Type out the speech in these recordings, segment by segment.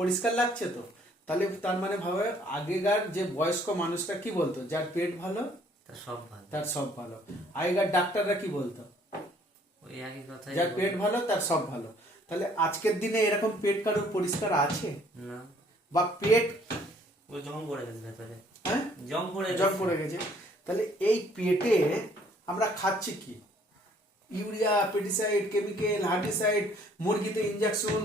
পরিষ্কার লাগছে তো? তাহলে তার মানে ভাবে আগেকার যে বয়স্ক মানুষরা কি বলতো, যার পেট ভালো তার সব ভালো। আগেকার ডাক্তাররা কি বলতো, ওই একই কথা, যার পেট ভালো তার সব ভালো। তাহলে আজকের দিনে এরকম পেট কারোর পরিষ্কার আছে? না, বা পেট ওই জং পড়ে গেছে ভেতরে, হ্যাঁ জং পড়ে গেছে। তাহলে এই পেটে আমরা খাচ্ছি কি? ইউরিয়া, পেস্টিসাইড, কেমিক্যাল, হার্বিসাইড, মুরগিতে ইনজেকশন,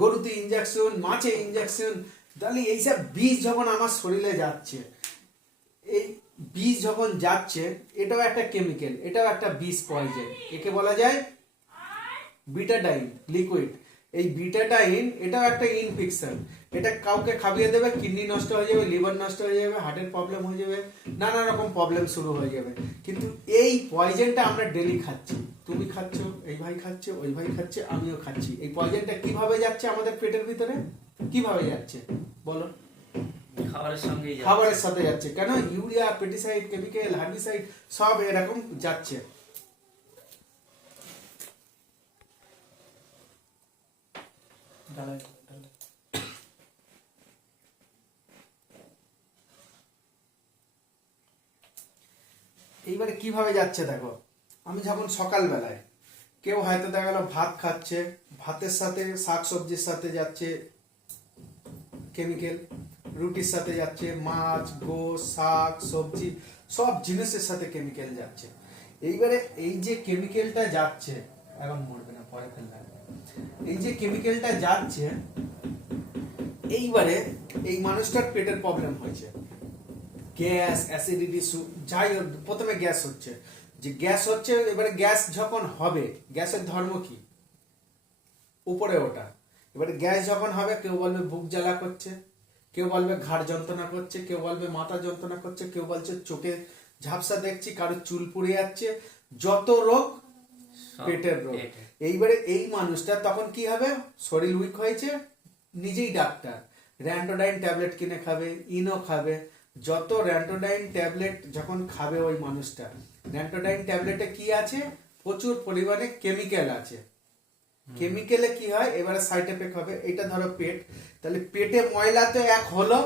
গরুতে ইনজেকশন, মাছে ইনজেকশন। তাহলে এইসব বিষ যখন আমার শরীরে যাচ্ছে, এই বিষ যখন যাচ্ছে, এটাও একটা কেমিক্যাল, এটাও একটা বিষ পয়জন। একে বলা যায় বিটাডাইন লিকুইড। এই বিটাডাইন এটাও একটা ইনফেকশন। এটা কাউকে খাবিয়ে দেবে, কিডনি নষ্ট হয়ে যাবে, লিভার নষ্ট হয়ে যাবে, হার্টের প্রবলেম হয়ে যাবে, নানা রকম প্রবলেম শুরু হয়ে যাবে। কিন্তু এই পয়জনটা আমরা ডেলি খাচ্ছি, তুমি খাচ্ছ, এই ভাই খাচ্ছে, ওই ভাই খাচ্ছে, আমিও খাচ্ছি। এই পয়জনটা কিভাবে যাচ্ছে আমাদের পেটের ভিতরে? কিভাবে যাচ্ছে বলো? খাবারের সাথে যাচ্ছে। কেন? ইউরিয়া, পেস্টিসাইড, কেমিক্যাল, হার্বিসাইড সব এরকম যাচ্ছে। এইবারে কিভাবে যাচ্ছে দেখো, আমি যখন সকালবেলায় কেউ হয়তো দেখা গেল ভাত খাচ্ছে, ভাতের সাথে শাকসবজির সাথে যাচ্ছে কেমিক্যাল, রুটির সাথে যাচ্ছে মাছ, গোশ, শাক, সবজি, সব জিনিসের সাথে কেমিক্যাল যাচ্ছে। এইবারে এই যে কেমিক্যালটা যাচ্ছে, এখন মরবে না, পরে ফেলবে, এই যে কেমিক্যালটা যাচ্ছে, এইবারে এই মানুষটার পেটের প্রবলেম হয়েছে, গ্যাস, অ্যাসিডিটি, যাই হোক, প্রথমে গ্যাস হচ্ছে। যে গ্যাস হচ্ছে, এবারে গ্যাস যখন হবে, গ্যাসের ধর্ম কি? উপরে ওঠা। এবারে গ্যাস যখন হবে, কেউ বলবে বুক জ্বালা করছে, কেউ বলবে ঘাড় যন্ত্রণা করছে, কেউ বলবে মাথা যন্ত্রণা করছে, কেউ বলছে চোখে ঝাপসা দেখছি, কারো চুল পুড়ে যাচ্ছে, যত রোগ পেটের রোগ। এইবারে এই মানুষটা তখন কি হবে? শরীর উইক হয়েছে, নিজেই ডাক্তার, র্যান্টোডাইন ট্যাবলেট কিনে খাবে, ইনো খাবে। যত র্যান্টোডাইন ট্যাবলেট যখন খাবে ওই মানুষটা, র্যান্টোডাইন ট্যাবলেটে কি আছে? প্রচুর পরিমাণে কেমিক্যাল আছে। কেমিক্যালে কি হয়? এবারে সাইড এফেক্ট হবে। এটা ধরো পেট, তাহলে পেটে ময়লা তো এক হলো,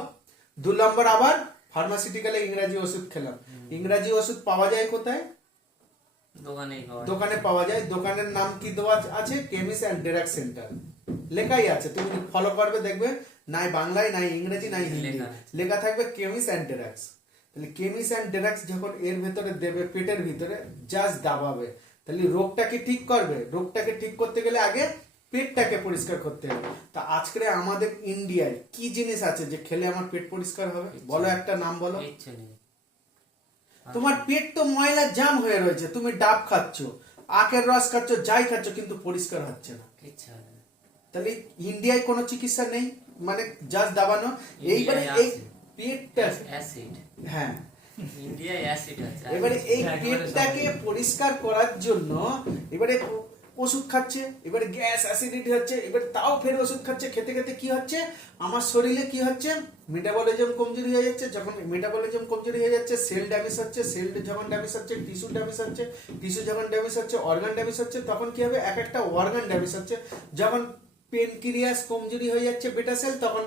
2 নম্বর আবার ফার্মাসিউটিক্যালে ইংরেজি ওষুধ খেলাম। ইংরেজি ওষুধ পাওয়া যায় কোথায়? দোকানে পাওয়া যায়। দোকানের নাম কি দেওয়া আছে? কেমিস্ট অ্যান্ড ড্রাগ সেন্টার লেখাই আছে। তুমি ফলো করবে, দেখবে নাই বাংলায়, নাই ইংরেজি, নাই হিন্দি, লেখা থাকবে কেমিস্ট অ্যান্ড ড্রাগস। তাহলে কেমিস্ট অ্যান্ড ড্রাগস যখন এর ভেতরে দেবে, পেটের ভিতরে জাস্ট দাবাবে, তাহলে রোগটাকে ঠিক করবে। রোগটাকে ঠিক করতে গেলে আগে পেটটাকে পরিষ্কার করতে হবে। তা আজকে আমাদের ইন্ডিয়ায় কি জিনিস আছে যে খেলে আমার পেট পরিষ্কার হবে? বলো একটা নাম বলো। তোমার পেট তো ময়লা জাম হয়ে রয়েছে, তুমি ডাব খাচ্ছ, আখের রস খাচ্ছ, যাই খাচ্ছ, কিন্তু পরিষ্কার হচ্ছে না। তাহলে ইন্ডিয়ায় কোনো চিকিৎসা নেই, মানে জাস্ট দাবানো। এইবারে এই পেটটা অ্যাসিড, হ্যাঁ ইন্ডিয়ায় অ্যাসিড আছে। এবারে এই পেটটাকে পরিষ্কার করার জন্য এবারে ওষুধ খাচ্ছে, এবারে গ্যাস, অ্যাসিডিটি হচ্ছে, এবারে তাও ফের ওষুধ খাচ্ছে। খেতে খেতে কি হচ্ছে? আমার শরীরে কি হচ্ছে? মেটাবলিজম কমজোরি হয়ে যাচ্ছে। যখন মেটাবলিজম কমজোরি হয়ে যাচ্ছে, সেল ড্যামেজ হচ্ছে, সেল যখন ড্যামেজ হচ্ছে, টিস্যু ড্যামেজ হচ্ছে, টিস্যু যখন ড্যামেজ হচ্ছে, অর্গান ড্যামেজ হচ্ছে। তখন কি হবে? এক একটা অর্গান ড্যামেজ হচ্ছে। যখন পেনক্রিয়াস কমজোরি হয়ে যাচ্ছে, বেটা সেল, তখন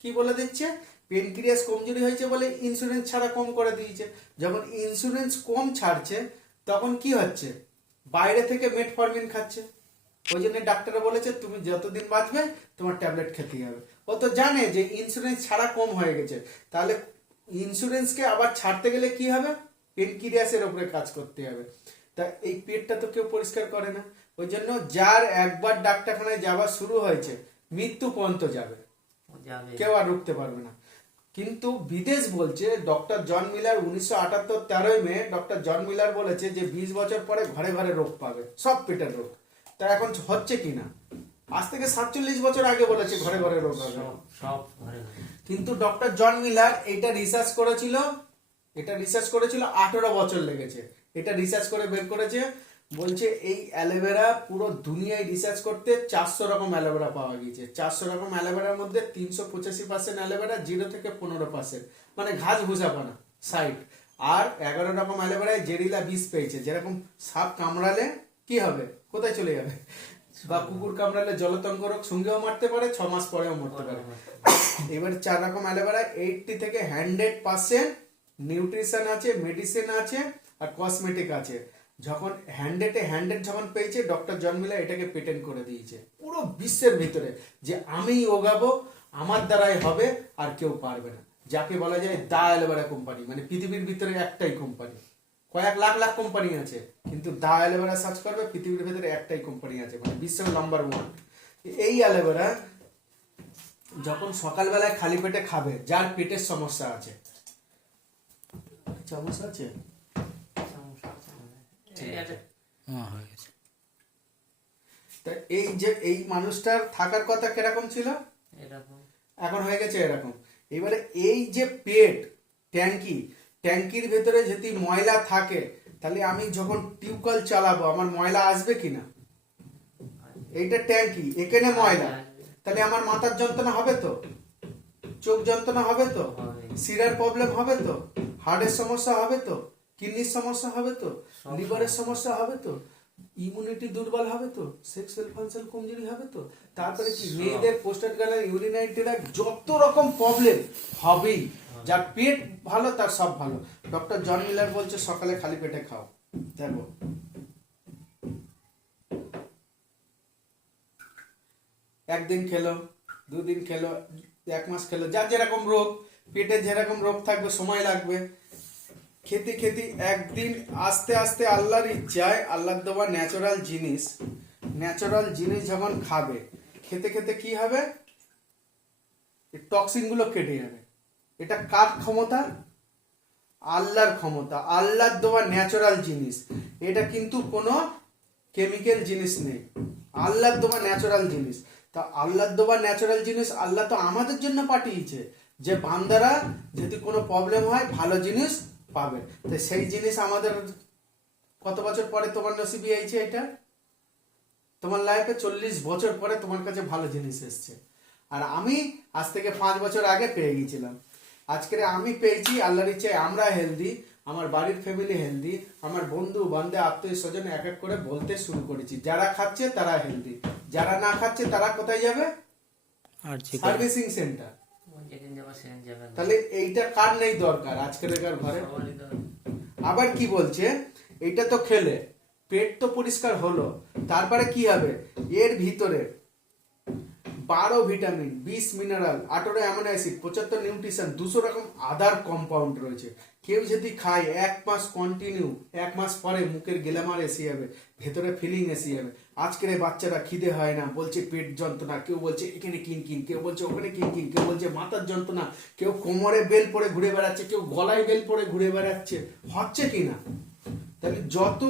কি বলে দিচ্ছে? পেনক্রিয়াস কমজোরি হয়েছে বলে ইনসুলিন ছাড়া কম করে দিয়েছে। যখন ইনসুলিন কম ছাড়ছে, তখন কি হচ্ছে? বাইরে থেকে মেটফরমিন খাচ্ছে। ওই জন্য ডাক্তাররা বলেছে তুমি যতদিন বাঁচবে তোমার ট্যাবলেট খেতেই হবে। ও তো জানে যে ইনসুরেন্স ছাড়া কম হয়ে গেছে, তাহলে ইন্স্যুরেন্সকে আবার ছাড়তে গেলে কি হবে? পেনক্রিয়াসের উপরে কাজ করতে হবে। তা এই পেটটা তো কেউ পরিষ্কার করে না। ওই জন্য যার একবার ডাক্তারখানায় যাওয়া শুরু হয়েছে, মৃত্যু পর্যন্ত যাবে, কেউ আর রুখতে পারবে না। কিন্তু বিদেশ বলছে, ডক্টর জন মিলার 1978 13 মে ডক্টর জন মিলার বলেছে যে 20 বছর পরে ঘরে ঘরে রোগ পাবে, সব পেটের রোগ। তা এখন হচ্ছে কিনা? আজ থেকে 47 বছর আগে বলেছে ঘরে ঘরে রোগ হবে সব ঘরে। কিন্তু ডক্টর জন মিলার এটা রিসার্চ করেছিল, 18 বছর লেগেছে। এটা রিসার্চ করে বের করেছে। বলছে এই অ্যালোভেরা পুরো দুনিয়ায় রিসার্চ করতে 400 রকম অ্যালোভেরা পাওয়া গিয়েছে। 400 রকম অ্যালোভেরার মধ্যে 385% অ্যালোভেরা 0 থেকে 15%, মানে ঘাস ভুষাপনা 60। আর 11 রকম অ্যালোভেরায় জেরিলা বিষ পেয়েছে। যেরকম সাপ কামড়ালে কি হবে? কোথায় চলে যাবে? বা কুকুর কামড়ালে জলতঙ্ক রোগ সঙ্গেও মারতে পারে, 6 মাস পরেও মরতে পারে। এবার 4 রকম অ্যালোভেরা, 80 থেকে 100% নিউট্রিশন আছে, মেডিসিন আছে আর কসমেটিক আছে। যখন হ্যান্ডেড যখন পেয়েছে, ডক্টর জন মিলার এটাকে পেটেন্ট করে দিয়েছে পুরো বিশ্বের ভিতরে, যে আমিই ওগাবো, আমার দ্বারাই হবে, আর কেউ পারবে না। যাকে বলা যায় দা অ্যালোভেরা কোম্পানি, মানে পৃথিবীর ভিতরে একটাই কোম্পানি, কয়েক লাখ লাখ কোম্পানি আছে, কিন্তু দা অ্যালোভেরা সার্চ করবে, পৃথিবীর ভিতরে একটাই কোম্পানি আছে, মানে বিশ্বের নাম্বার 1। এই অ্যালোভেরা যখন সকালবেলায় খালি পেটে খাবে, যার পেটের সমস্যা আছে, সমস্যা আছে, তা এই মানুষটার থাকার কথা কিরকম ছিল, এরকম এখন হয়ে গেছে এরকম। এবারে এই যে পেট ট্যাঙ্কির ভেতরে যদি ময়লা থাকে, তাহলে আমি যখন টিউবকল চালাবো আমার ময়লা আসবে কিনা? এইটা ট্যাঙ্কি, এখানে ময়লা, তাহলে আমার মাথার যন্ত্রণা হবে তো, চোখ যন্ত্রণা হবে তো, শিরার প্রবলেম হবে তো, হার্টের সমস্যা হবে তো, কিডনির সমস্যা হবে তো, লিভারের সমস্যা হবে তো, ইমিউনিটি দুর্বল হবে তো, সেক্সুয়াল ফাংশন কমজোরি হবে তো, তারপরে কি মেয়েদের পোস্টেট গ্যালারি, ইউরিনারি ট্র্যাক্ট, যত রকম প্রবলেম হবেই। যার পেট ভালো তার সব ভালো। ডক্টর জন মিলার বলছে সকালে খালি পেটে খাও, দেখো একদিন খেলো, 2 দিন খেলো, 1 মাস খেলো, যার যেরকম রোগ, পেটে যেরকম রোগ থাকবে সময় লাগবে, খেতে খেতে একদিন আস্তে আস্তে আল্লাহর ইচ্ছায়, আল্লাহর দেওয়া ন্যাচারাল জিনিস যখন খাবে, খেতে খেতে কি হবে, টক্সিন গুলো কেটে যাবে। এটা কার ক্ষমতা? আল্লাহর ক্ষমতা, আল্লাহর দেওয়া ন্যাচারাল জিনিস। এটা কিন্তু কোনো কেমিক্যাল জিনিস নেই, আল্লাহর দেওয়া ন্যাচারাল জিনিস। তা আল্লাহর দেওয়া ন্যাচারাল জিনিস আল্লাহ তো আমাদের জন্য পাঠিয়েছে, যে বান্দারা যদি কোনো প্রবলেম হয় ভালো জিনিস পাবে। তো সেই জিনিস আমাদের কত বছর পরে তোমার নসিবে আইছে, এটা তোমার লাইফে 40 বছর পরে তোমার কাছে ভালো জিনিস এসছে। আর আমি আজ থেকে 5 বছর আগে পেয়ে গেছিলাম, আজকে আমি পেয়েছি। আল্লাহর ইচ্ছায় আমরা হেলদি, আমার বাড়ির ফ্যামিলি হেলদি, আমার বন্ধু বান্ধব আত্মীয় স্বজন এক এক করে বলতে শুরু করেছি, যারা খাচ্ছে তারা হেলদি, যারা না খাচ্ছে তারা কোথায় যাবে? Servicing centre. তাহলে এইটা কার নেই দরকার আজকের ঘরে? আবার কি বলছে, এইটা তো খেলে পেট তো পরিষ্কার হলো, তারপরে কি হবে, এর ভিতরে 12 vitamin, 20 mineral, 18 amino acid, 75 nutrition, 200 রকম আদার কম্পাউন্ড রয়েছে। কেউ যদি খায় 1 মাস কন্টিনিউ, 1 মাস পরে মুখের গেলামার এসে যাবে, ভেতরে ফিলিং এসে যাবে। আজকের এই বাচ্চারা খিদে হয় না, বলছে পেট যন্ত্রণা, কেউ বলছে এখানে কিনকিন, কেউ বলছে ওখানে কিনকিন, কেউ বলছে মাথার যন্ত্রণা, কেউ কোমরে বেল পরে ঘুরে বেড়াচ্ছে, কেউ গলায় বেল পরে ঘুরে বেড়াচ্ছে, হচ্ছে কিনা? তাহলে যত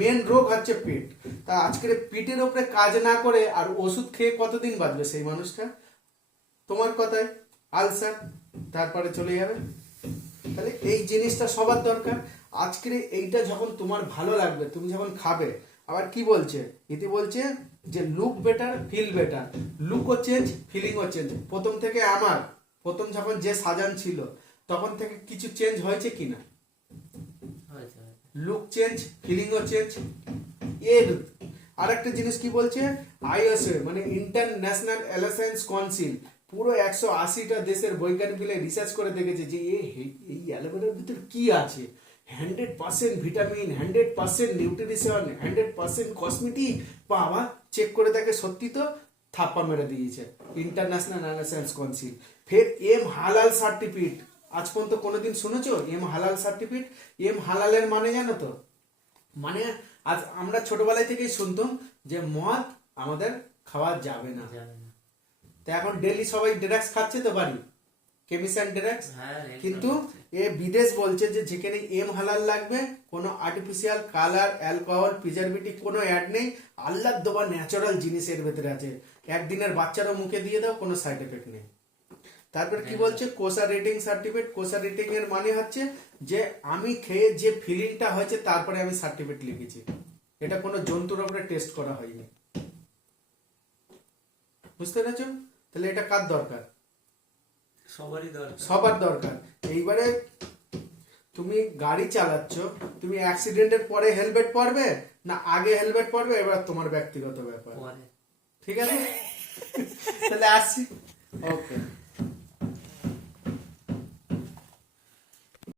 মেন রোগ হচ্ছে পেট। তা আজকের পেটের উপরে কাজ না করে আর ওষুধ খেয়ে কতদিন বাঁচবে সেই মানুষটা? তোমার কথায় আলসার, তারপরে চলে যাবে। তাহলে এই জিনিসটা সবার দরকার। আজকের এইটা যখন তোমার ভালো লাগবে, তুমি যখন খাবে। আবার কি বলছে ইতি, বলছে যে লুক বেটার ফিল বেটার, লুকও চেঞ্জ ফিলিংও চেঞ্জ। প্রথম যখন যে সাজান ছিল তখন থেকে কিছু চেঞ্জ হয়েছে কিনা? লুক চেঞ্জ, ফিলিংও চেঞ্জ। এর আরেকটা জিনিস কি বলছে, আইএসও মানে ইন্টারন্যাশনাল অ্যালায়েন্স কাউন্সিল, পুরো 180টা দেশের বৈজ্ঞানিক মিলে রিসার্চ করে দেখেছে যে এই অ্যালোভেরার ভিতর কি আছে। 100% ভিটামিন, 100% নিউট্রিশন, 100% কসমেটিক, বাবা চেক করে দেখে সত্যি তো, থাপ্পা মেরে দিয়েছে ইন্টারন্যাশনাল অ্যালায়েন্স কাউন্সিল। ফের এম হালাল সার্টিফিকেট, আজ পর্যন্ত কোনোদিন শুনেছো এম হালাল সার্টিফিকেট? এম হালালের মানে জানো তো? মানে আজ আমরা ছোটবেলায় থেকেই শুনতাম যে মদ আমাদের খাওয়া যাবে না, তো এখন ডেইলি সবাই ড্রাগস খাচ্ছে তো বাড়ি, কেমিক্যাল ড্রাগস। কিন্তু এ বিদেশ বলছে যে যেখানে এম হালাল লাগবে, কোনো আর্টিফিশিয়াল কালার, অ্যালকোহল, প্রিজারভেটিভ কোনো অ্যাড নেই, আল্লাহর দেওয়া ন্যাচারাল জিনিসের ভেতরে আছে। একদিনের বাচ্চারও মুখে দিয়ে দাও, কোনো সাইড এফেক্ট নেই। তারপর কি বলছে, Kosa rating certificate. Kosa rating এর মানে হচ্ছে যে আমি খেয়ে যে ফিলিংটা হয়েছে তারপরে আমি সার্টিফিকেট লিখেছি, এটা কোনো জন্তুর উপরে টেস্ট করা হয়নি। বুঝতে পেরেছ? তাহলে এটা কার দরকার? সবার দরকার। এইবারে তুমি গাড়ি চালাচ্ছ, তুমি অ্যাক্সিডেন্টের পরে হেলমেট পরবে না আগে হেলমেট পরবে, এবার তোমার ব্যক্তিগত ব্যাপার, পরে ঠিক আছে? তাহলে আসছি, ওকে।